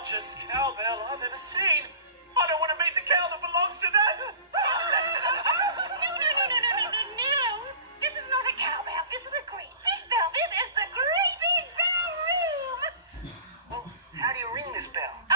largest cowbell I've ever seen. I don't want to meet the cow that belongs to that. No. This is not a cowbell. This is a great big bell. This is the great big bell room. Well, how do you ring this bell?